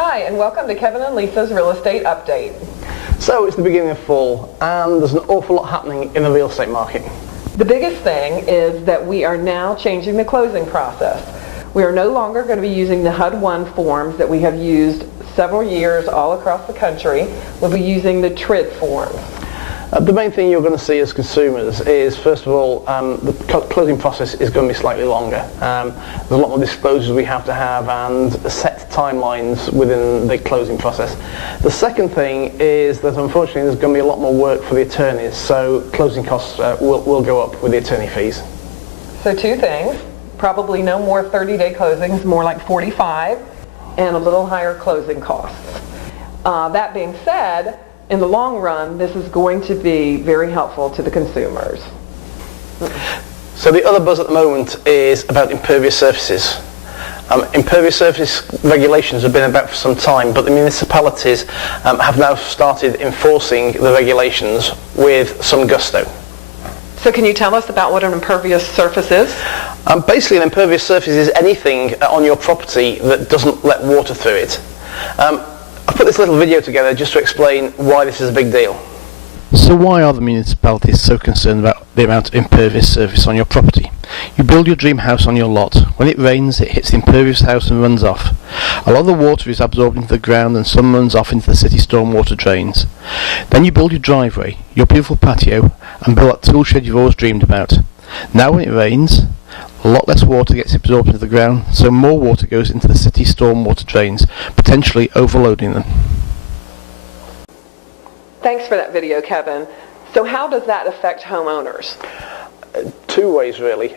Hi, and welcome to Kevin and Lisa's Real Estate Update. So it's the beginning of fall, and there's an awful lot happening in the real estate market. The biggest thing is that we are now changing the closing process. We are no longer going to be using the HUD-1 forms that we have used several years all across the country. We'll be using the TRID forms. The main thing you're going to see as consumers is, first of all, the closing process is going to be slightly longer. There's a lot more disclosures we have to have and set timelines within the closing process. The second thing is that unfortunately there's going to be a lot more work for the attorneys, so closing costs will go up with the attorney fees. So two things, probably no more 30-day closings, more like 45, and a little higher closing costs. That being said, in the long run, this is going to be very helpful to the consumers. So the other buzz at the moment is about impervious surfaces. Impervious surface regulations have been about for some time, but the municipalities have now started enforcing the regulations with some gusto. So can you tell us about what an impervious surface is? Basically, an impervious surface is anything on your property that doesn't let water through it. I've put this little video together just to explain why this is a big deal. So why are the municipalities so concerned about the amount of impervious surface on your property? You build your dream house on your lot. When it rains, it hits the impervious house and runs off. A lot of the water is absorbed into the ground and some runs off into the city stormwater drains. Then you build your driveway, your beautiful patio, and build that tool shed you've always dreamed about. Now when it rains, a lot less water gets absorbed into the ground, so more water goes into the city stormwater drains, potentially overloading them. Thanks for that video, Kevin. So how does that affect homeowners? Two ways, really.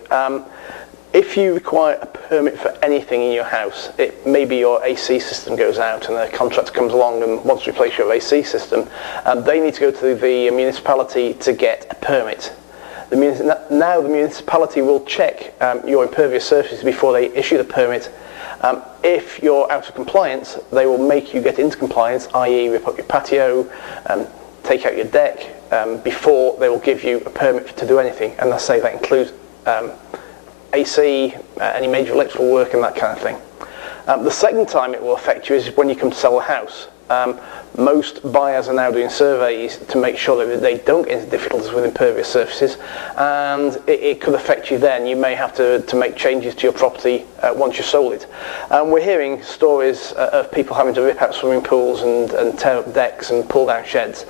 If you require a permit for anything in your house, it maybe your AC system goes out and a contractor comes along and wants to replace your AC system, they need to go to the municipality to get a permit. Now the municipality will check your impervious surface before they issue the permit. If you're out of compliance, they will make you get into compliance, i.e. rip up your patio, take out your deck, before they will give you a permit to do anything. And I say that includes AC, any major electrical work and that kind of thing. The second time it will affect you is when you come to sell a house. Most buyers are now doing surveys to make sure that they don't get into difficulties with impervious surfaces, and it could affect you then. You may have to make changes to your property once you've sold it. We're hearing stories of people having to rip out swimming pools and tear up decks and pull down sheds.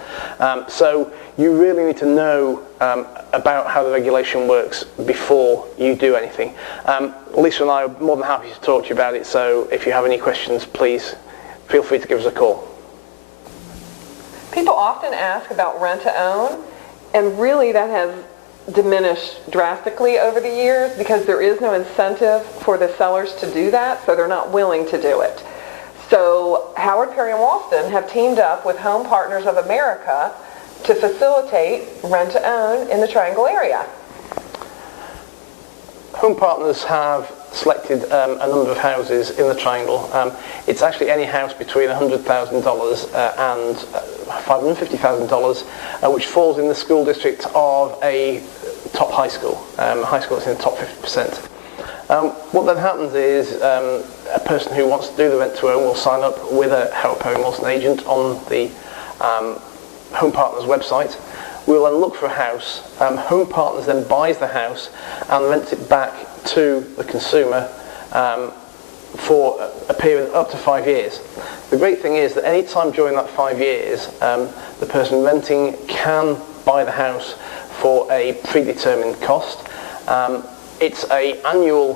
So you really need to know about how the regulation works before you do anything. Lisa and I are more than happy to talk to you about it, so if you have any questions, please feel free to give us a call. People often ask about rent-to-own, and really that has diminished drastically over the years because there is no incentive for the sellers to do that, so they're not willing to do it. So Howard, Perry, and Walston have teamed up with Home Partners of America to facilitate rent-to-own in the Triangle area. Home Partners have selected a number of houses in the Triangle. It's actually any house between $100,000 and $550,000, which falls in the school district of a top high school. A high school that's in the top 50%. What then happens is a person who wants to do the rent-to-own will sign up with a Howard Perry Walston agent on the Home Partners website. We'll then look for a house. Home Partners then buys the house and rents it back to the consumer for a period of up to 5 years. The great thing is that any time during that 5 years, the person renting can buy the house for a predetermined cost. It's an annually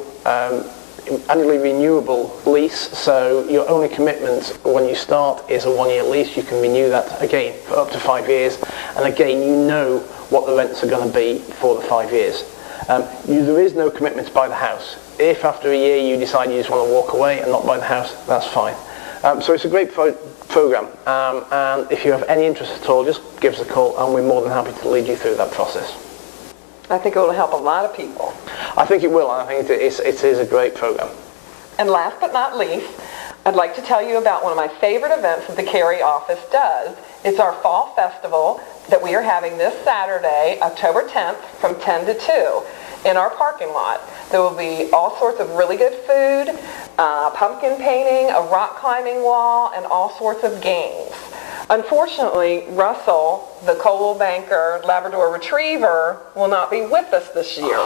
renewable lease, so your only commitment when you start is a 1-year lease. You can renew that again for up to 5 years, and again you know what the rents are going to be for the 5 years. There is no commitment to buy the house. If after a year you decide you just want to walk away and not buy the house, that's fine. So it's a great program, and if you have any interest at all, just give us a call and we're more than happy to lead you through that process. I think it will help a lot of people. I think it will, and I think it is a great program. And last but not least, I'd like to tell you about one of my favorite events that the Cary office does. It's our fall festival that we are having this Saturday, October 10th, from 10 to 2. in our parking lot. There will be all sorts of really good food, pumpkin painting, a rock climbing wall, and all sorts of games. Unfortunately, Russell, the Coldwell Banker Labrador Retriever, will not be with us this year.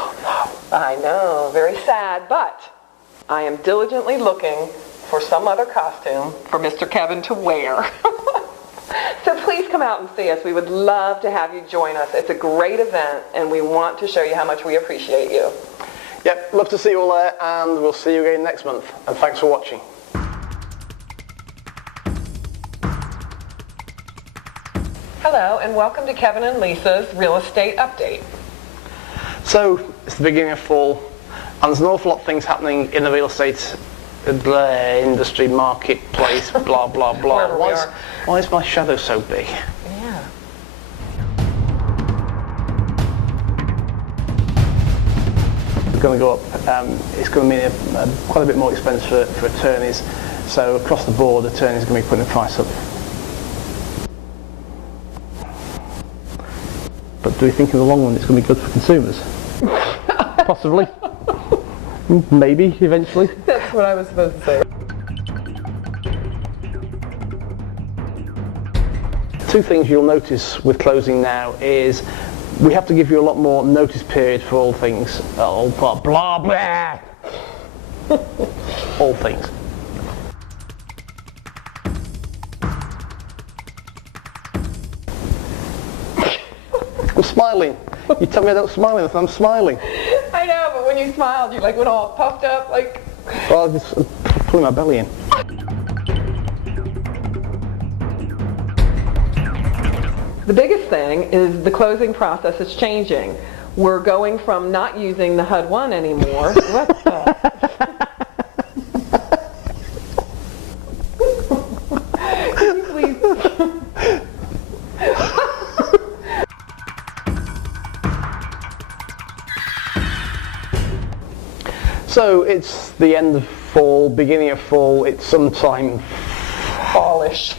I know, very sad, but I am diligently looking for some other costume for Mr. Kevin to wear. So please come out and see us. We would love to have you join us. It's a great event, and we want to show you how much we appreciate you. Yep, love to see you all there, and we'll see you again next month. And thanks for watching. Hello, and welcome to Kevin and Lisa's Real Estate Update. So, it's the beginning of fall, and there's an awful lot of things happening in the real estate industry, marketplace, blah, blah, blah. Why is my shadow so big? Yeah. It's going to go up. It's going to mean quite a bit more expense for attorneys. So, across the board, attorneys are going to be putting the price up. But do we think in the long run it's going to be good for consumers? Possibly. Maybe, eventually. That's what I was supposed to say. Two things you'll notice with closing now is we have to give you a lot more notice period for all things. All blah, blah, blah. All things. I'm smiling. You tell me I don't smile enough, I'm smiling. I know, but when you smiled, you like went all puffed up, like... Well, I'm just pulling my belly in. The biggest thing is the closing process is changing. We're going from not using the HUD-1 anymore. What's that? Could you please... So it's the end of fall, beginning of fall, it's sometime fallish.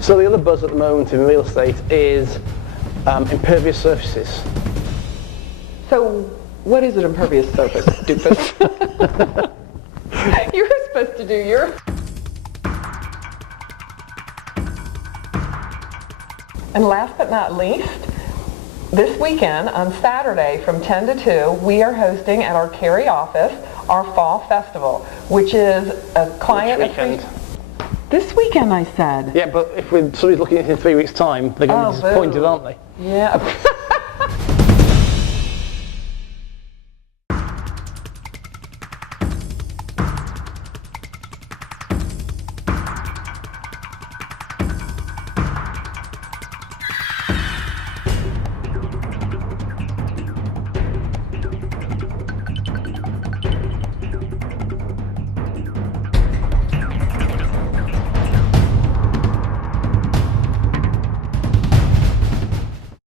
So the other buzz at the moment in real estate is impervious surfaces. So what is an impervious surface, stupid? You were supposed to do your... And last but not least, this weekend, on Saturday from 10 to 2, we are hosting at our Cary office our Fall Festival, which is a client... Which weekend? This weekend, I said. Yeah, but if somebody's looking at it in 3 weeks' time, they're going to be disappointed, aren't they? Yeah.